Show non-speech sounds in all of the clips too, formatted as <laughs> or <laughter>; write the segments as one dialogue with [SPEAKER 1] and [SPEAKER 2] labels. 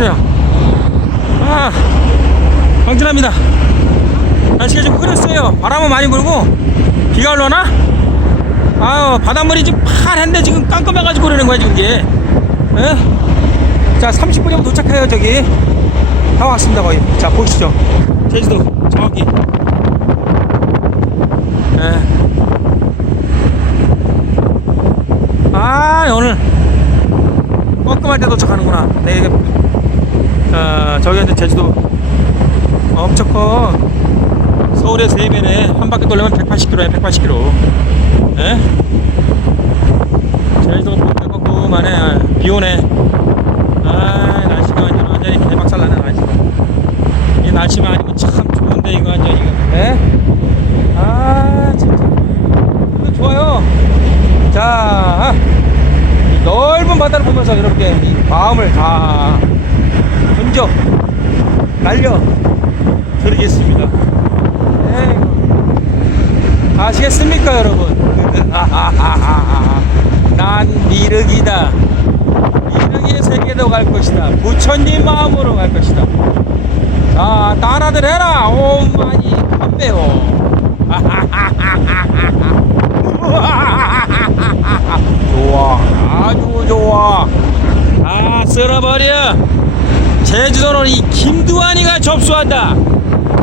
[SPEAKER 1] 보세요. 아, 강진합니다. 날씨가 좀 흐렸어요. 바람은 많이 불고, 비가 올라나? 아유, 바닷물이 지금 파란데 지금 깜깜해가지고 그러는 거야, 지금 이게. 예? 자, 30분이면 도착해요, 저기. 다 왔습니다, 거의. 자, 보시죠. 제주도, 정확히. 예. 아, 오늘. 꼼꼼할 때 도착하는구나. 네, 어, 저기 이제 제주도 엄청 커. 서울의 3배네. 한 바퀴 돌려면 180km야, 180km. 예? 제주도가 꼼꼼하네. 비 오네. 아, 날씨가 완전, 완전히 개박살나네, 날씨가. 이 날씨만 아니면 참 좋은데, 이거 완전, 이거. 예? 아, 진짜. 근데 좋아요. 자, 이 넓은 바다를 보면서 이렇게 이 마음을 다 던져 날려 드리겠습니다. 에이, 아시겠습니까, 여러분? <laughs> 난 미륵이다. 미륵의 세계로 갈 것이다. 부처님 마음으로 갈 것이다. 자, 따라들 해라. 오마니 컴배오. 좋아 아주 좋아 아 쓸어버려. 제주도는 이 김두한이가 접수한다.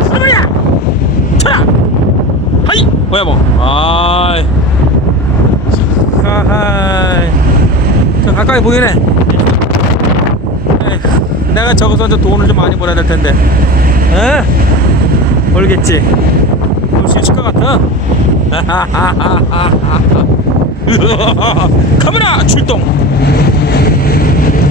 [SPEAKER 1] 쓸어버려 쳐라. 하이. 뭐야 뭐. 아이. 하하이. 저 가까이 보이네. 에이, 내가 저기서 저 돈을 좀 많이 벌어야 될 텐데. 에? 벌겠지. 벌수 있을 것 같아? <laughs> <laughs> 카메라 출동.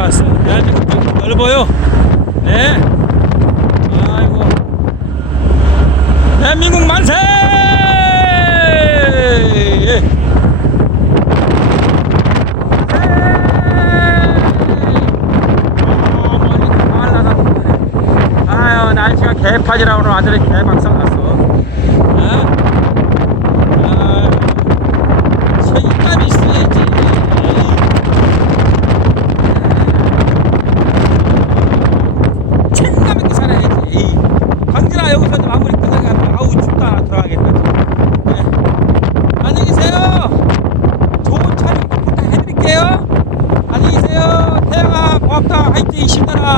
[SPEAKER 1] 왔어 대한민국 넓어요. 네. 아이고. 대한민국 만세! 예. 날씨가 개파지라 오늘 완전히 개박살 났어 어? তারা